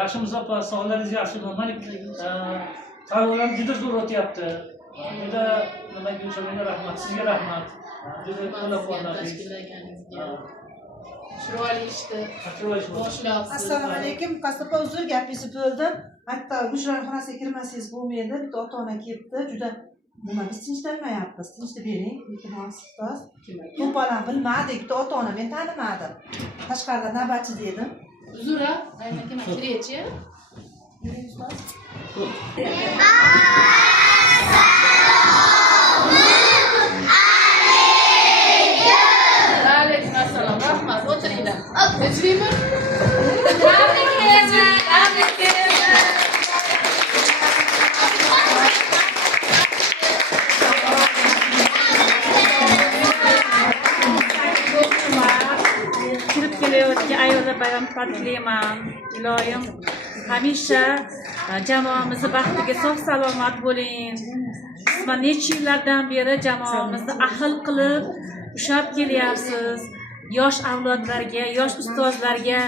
Yaxshimiz opa, sog'lig'ingiz yaxshimi? Mana tanlovlar juda zo'r o'tyapti. Juda nimaga o'xshamaydi, rahmat. Sizga rahmat. Juda qo'llab-quvvatladingiz. Chiroyli ishdi. Boshlabsiz. Assalomu alaykum. Qassopa uzr gapingizni bo'ldim. Hatto hujraning xonasiga kirmasangiz bo'lmaydi. Bitta ota-ona kelibdi. Juda nima biz tinchlanmayapmiz. Tinchlik bering. Iltimos, ustoz. To'palan bilmadik. Bitta ota-ona men tanimadim. Tashqarida navbatchi dedim. Uzra, aynan kiraychi. Yuring ustoz. Alaykum assalom. Rahmat. O'tiringlar. Tinchlikmi? Kirib kelayotgan ayollar bayram tabriklayman. Iloyim hamisha jamoamizni baxtiga sog' salomat bo'ling. Sizlar necha yillardan beri jamoamizni ahil qilib ushlab kelyapsiz. Yosh avlodlarga, yosh ustozlarga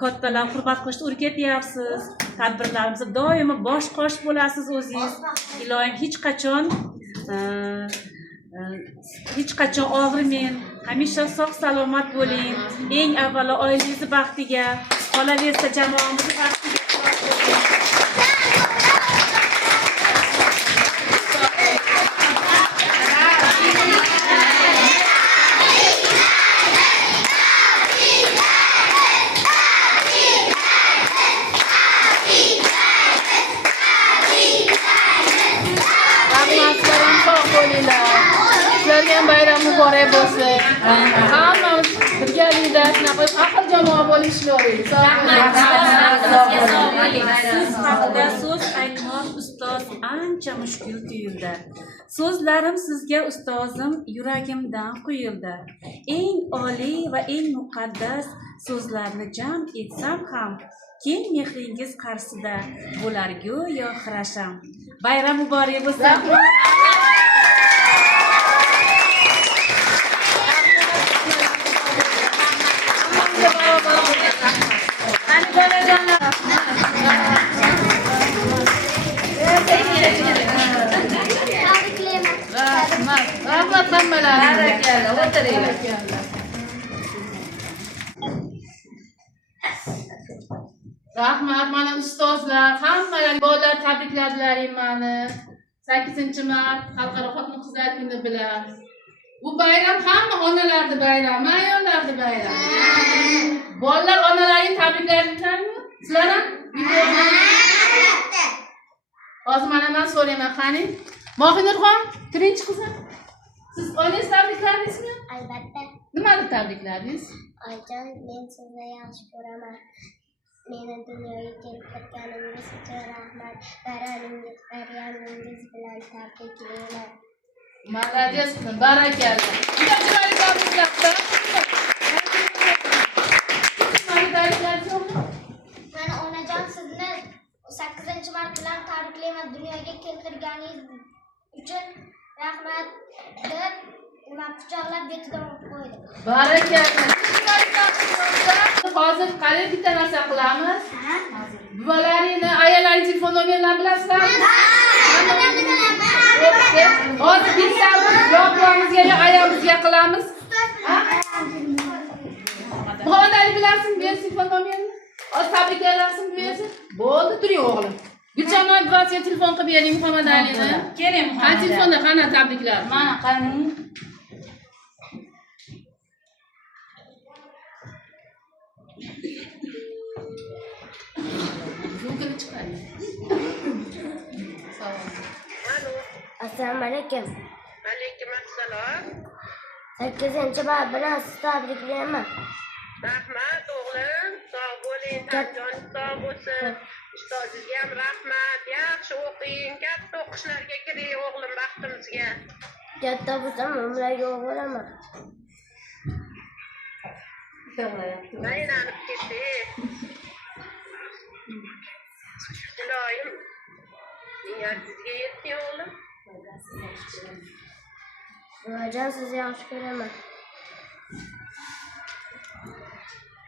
kattalar hurmat qilishni o'rgatyapsiz. Tadbirlarimizda doimo bosh-qosh bo'lasiz o'zingiz. Iloyim hech qachon og'rimang. Hamisha sog' salomat bo'ling. Eng avvalo oilangizni baxtiga, qolaversa jamoamizni baxtiga bo'ling. Sizlarga bayram muborak bo'lsin. Hammamiz birgalikda shunaqa aql jamoa bo'lib ishlaylik. Siz haqida so'z aytmoq ustoz ancha mushkul tuyuldi. So'zlarim sizga ustozim yuragimdan quyildi. Eng oliy va eng muqaddas so'zlarni jam etsam ham keng mehringiz qarshisida bo'lar go'yo xirasham. Bayram muborak bo'lsin. Rahmat hammalarga. O'tiringlar. Rahmat, mana ustozlar, hammalar bolalar tabrikladilaring meni. 8-mart Xalqaro xotin-qizlar kuni bilan. Bu bayram hamma onalarning bayrami, ayollarning bayrami. Bolalar onalarini tabrikladinglarmi? Sizlar ham? Hozir mana men so'rayman, qani? Mohinurxon, kirinchi qizim. Siz onangizni tabrikladingizmi? Albatta. Nimani tabrikladingiz? Oyijon, men sizni yaxshi ko'raman. Meni dunyoga keltirganingiz uchun rahmat. Bayramingiz bilan tabriklayman. Молодец, barakalla. Juda chiroyli tabriklar. Mana onajon sizni 8-mart bilan tabriklayman. Dunyoga keltirganingiz uchun rahmat deb quchoqlab betidan o'pib qo'ydim. Barakalla. Hozir qanday bitta narsa qilamiz? Buvalaringni, ayalaring telefon nomerlarini bilasizlarmi? Hozir bilsamiz, yo buvamizga yo ayamizga qilamiz. Onalik bilasizmi, ber telefon nomerini. Hozir tabriklayapsiz buvasi. Bo'ldi, turing o'g'lim. Gulchanoy buvasiga telefon qilib bering Muhammad Alini. Keling Ha, telefonda qana tabriklar. Mana qani. Yo'qini chiqaring. Assalomu alaykum. Alaykum assalom. 8-mart bilan sizni tabriklayman. Rahmat o'g'lim, sog' bo'ling, tanjoningiz sog' bo'lsin. Ustozingizga ham rahmat. Yaxshi o'qing, katta o'qishlarga kiring o'g'lim baxtimizga. Katta bo'lsam umraga o'g'iraman. Aylanib ketdi. Iloyim, niyatingizga yetding o'g'lim. Buvajon, sizni yaxshi ko'raman.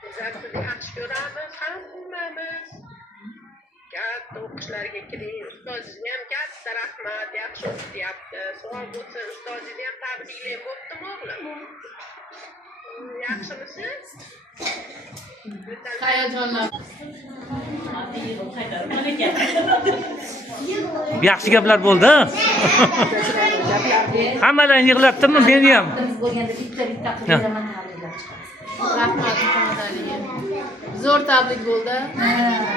Bizlar sizni yaxshi ko'ramiz, ham ko'ramiz. katta o'qishlarga kiring. Ustozingizga ham katta rahmat, yaxshi o'qityapti. Sog' bo'lsin. Ustozingizni ham tabriklayman, bo'ptimi o'g'lim? Yaxshimisiz? Hayajonlar. Yaxshi gaplar bo'ldi. Hammalarni yig'latdimmi meni ham? Rahmat Muhammad Aliga. Zo'r tabrik bo'ldi.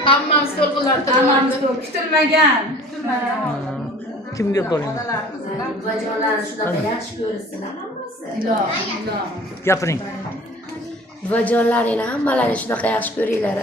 Hammamiz to'lqinlantirib Kutilmagan. Kimga qo'ying? Buvajonlarni shunaqa yaxshi ko'rsinlar hammasi. Gapiring. Buvajonlaringni hammalarini shunaqa yaxshi ko'ringlar.